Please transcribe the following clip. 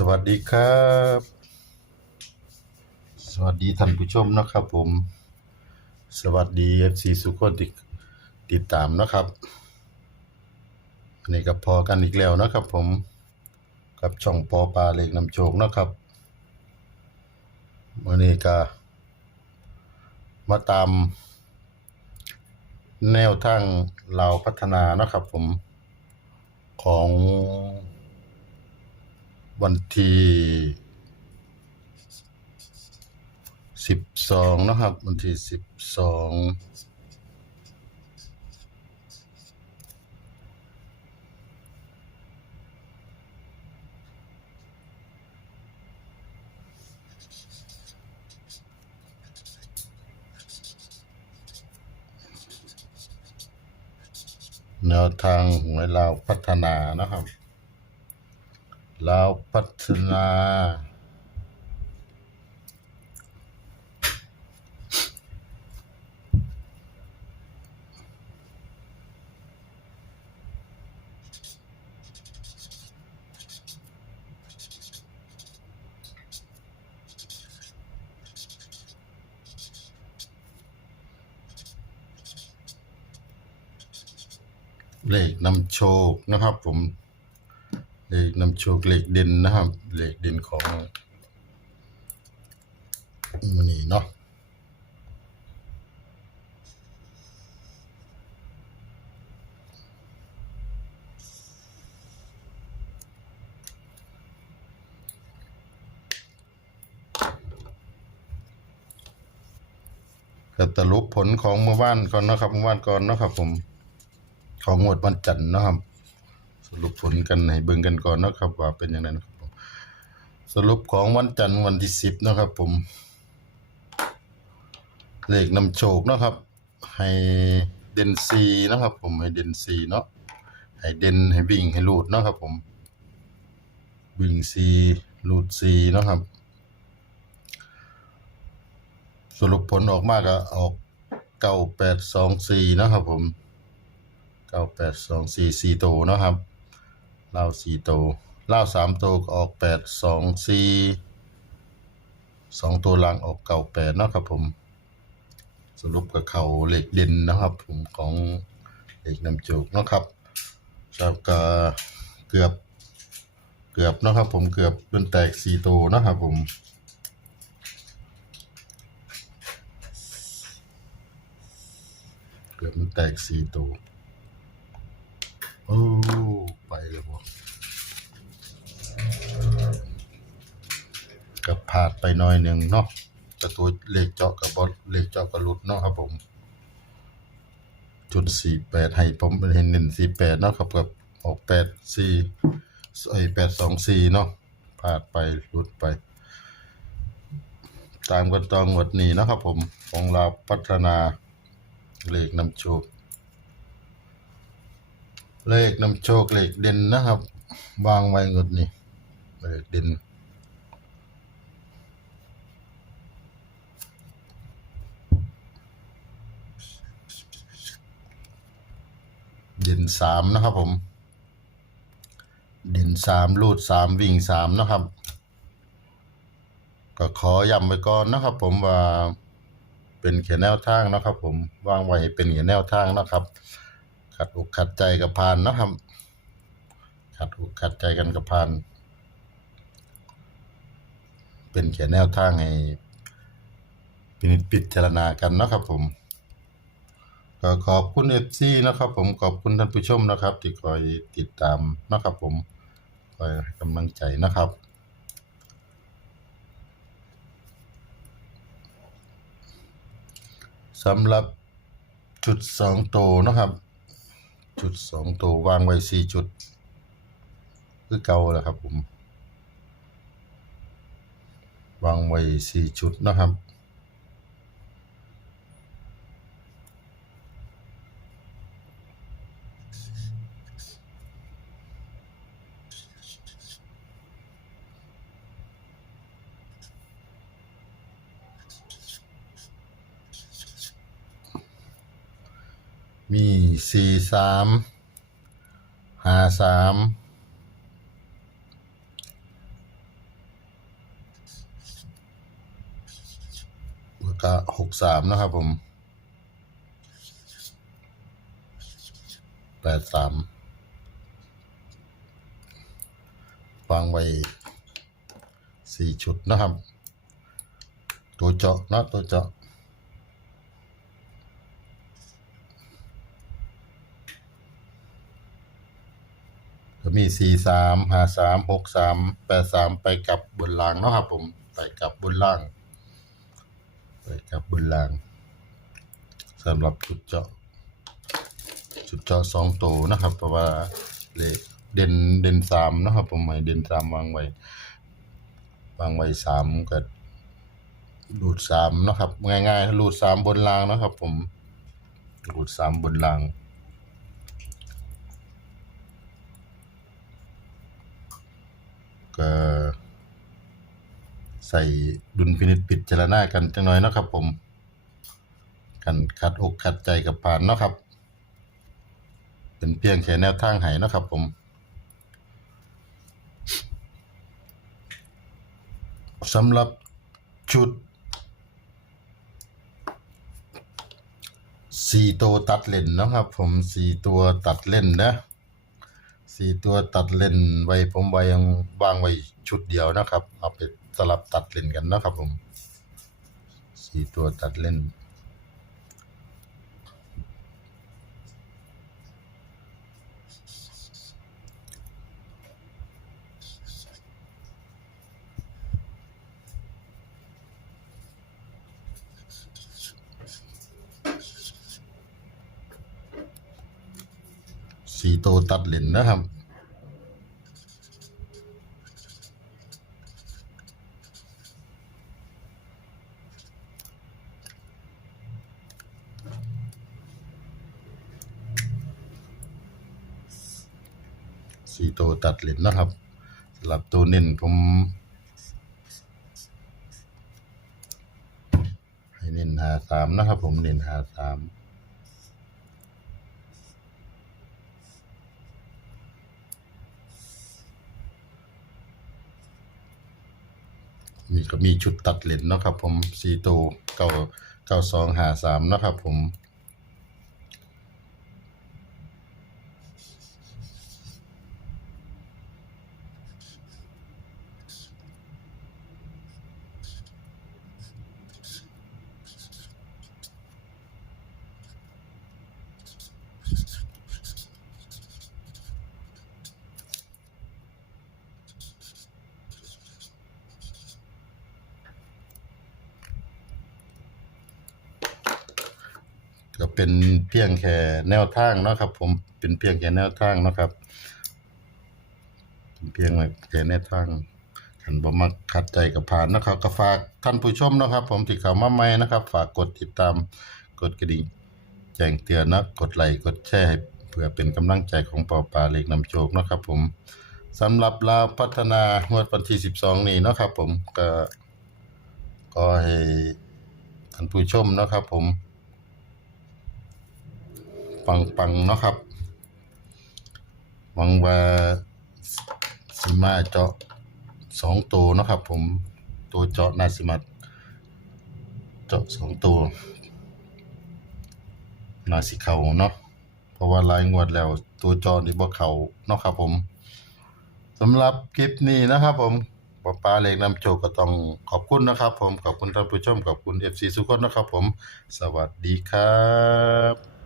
สวัสดีครับ สวัสดีท่านผู้ชมนะครับผม สวัสดีเอฟซีสุขคนที่ติดตามนะครับนนี้ก็พอกันอีกแล้วนะครับผมกับช่องปอปลาเล็กนำโชคนะครับวันนี้ก็มาตามแนวทางเราพัฒนานะครับผมของ วันที่สิบสองนะครับ วันที่สิบสองแนวทางหวยลาวพัฒนานะครับ ลาวพัฒนา เลขนำโชคนะครับผม เลขนำโชคเลขเด่นนะครับเลขเด่นของมันนี่เนาะก็สรุปผลของเมื่อวานก่อนนะครับเมื่อวานก่อนนะครับผม ของงวดวันจันทร์นะครับ สรุปผลกันให้เบิ่งกันก่อนนะครับว่าเป็นยังไงนะครับผมสรุปของวันจันทร์วันที่สิบนะครับผม เลขนำโชคนะครับ ให้เด่นซีนะครับ ผมให้เด่นซีเนาะให้เด่นให้วิ่งให้ลูดนะครับผมวิ่งซีลูดซีนะครับ สรุปผลออกมาก็ออกเก้าแปดสองสี่นะครับผมเก้าแปดสองสี่สี่โตวนะครับ เล่าสี่โตวเล่าสามโตวก็ออกแปดสองสี่สองตัวหลังออกเก้าแปดเนาะครับผม สรุปกับเขาเหล็กเด่นนะครับ ผมของเหล็กนำโจกเนาะครับครับก็เกือบเกือบเนาะครับ ผมเกือบเป็นแตกสี่ตัวเนาะครับผมเกือบมันแตกสี่ตัว โอ้ไปเลยบ่กับพาดไปหน่อยหนึ่งเนาะแต่ตัวเลขเจาะกับบอลเลขเจาะกับหลุดเนาะครับผม จุดสี่แปดให้ผมเห็นหนึ่งสี่แปดเนาะครับกับออกแปดสี่ไอแปดสองสี่เนาะพลาดไปหลุดไป ตามกันตองหมดนี้นะครับผมของเราพัฒนาเลขนำโชค เลขนำโชคเลขเด่นนะครับ วางไว้เงินนี่เลขเด่นเด่นสามนะครับผม เด่นสามลูดสามวิ่งสามนะครับ ก็ขอย้ำไว้ก่อนนะครับ ผมว่าเป็นเขียนแนวทางนะครับ ผมวางไว้เป็นเขียนแนวทางนะครับ ขัดอกขัดใจกับพานนะครับขัดอกขัดใจกันกับพาน เป็นเขียนแนวทางให้พินิจพิจารณากันนะครับผมก็ขอบคุณเอฟซีนะครับผมขอบคุณท่านผู้ชมนะครับ ที่คอยติดตามนะครับผมคอยกำลังใจนะครับ สำหรับจุดสองโตวนะครับ จุดสองตัววางไว้สี่จุด คือเก่าแล้วครับผม วางไว้สี่จุดนะครับ มีสี่สามห้าสามแล้วก็หกสามนะครับผมแปดสามวางไว้สี่ชุดนะครับ ตัวเจาะนะตัวเจาะ ก็มีสี่สามห้าสามหกสามแปดสามไปกับบนล่างเนาะครับผมไปกับบนล่าง ไปกับบนล่างสำหรับจุดเจาะ จุดเจาะสองตัวนะครับ เพราะว่าเลขเด่นเด่นสามนะครับ ผมให้เด่นสามวางไว้วางไว้สามก็รูดสามเนาะครับ ง่ายๆรูดสามบนล่างเนาะครับ ผมรูดสามบนล่าง ก็ใส่ดุลพินิจปิดจารณากันจังหน้อยเนาะครับ ผม กันคัดอกคัดใจกับผ่านเนาะครับ เป็นเพียงแค่แนวทางให้เนาะครับ ผมสำหรับชุดสี่ตัวตัดเล่นนะครับ ผมสี่ตัวตัดเล่นนะ สี่ตัวตัดเล่นไว้ผมไว้ยังวางไว้ชุดเดียวนะครับ เอาไปสลับตัดเล่นกันนะครับผมสี่ตัวตัดเล่น สี่ตัวตัดเล่นนะครับสี่ตัวตัดเล่นนะครับสำหรับตัวเน้นผมให้เน้นหาสามนะครับ ผมเน้นหาสาม มีก็มีชุดตัดเหร่นเนาะครับผมสี่ตัวเก้าเก้าสองหาสามนะครับผม เป็นเพียงแค่แนวทางเนาะครับ ผมเป็นเพียงแค่แนวทางเนาะครับเป็นเพียงแค่แนวทางขันบ่มักขัดใจกับผ่านนะครับก็ฝากท่านผู้ชมนะครับ ผมที่เข้ามาใหม่นะครับ ฝากกดติดตามกดกระดิ่งแจ้งเตือนนะกดไลค์กดแชร์เพื่อเป็นกำลังใจของเป่าปลาเล็กนำโชคนะครับ ผมสำหรับลาวพัฒนางวดวันที่12 นี้นะครับ ผมก็ก็ให้ท่านผู้ชมนะครับ ผม ปังๆเนาะครับ หวังว่าสิมาเจาะสองตัวเนาะครับ ผมตัวเจาะนาสิมาเจาะสองตัวนาสิเขาเนาะเพราะว่าลายงวดแล้วตัวเจาะนี่บ่เขาเนาะครับ ผมสำหรับคลิปนี้นะครับ ผมปอปลาเล็กนำโจกก็ต้องขอบคุณนะครับ ผมขอบคุณท่านผู้ชมขอบคุณ FC ทุกคนนะครับ ผม สวัสดีครับ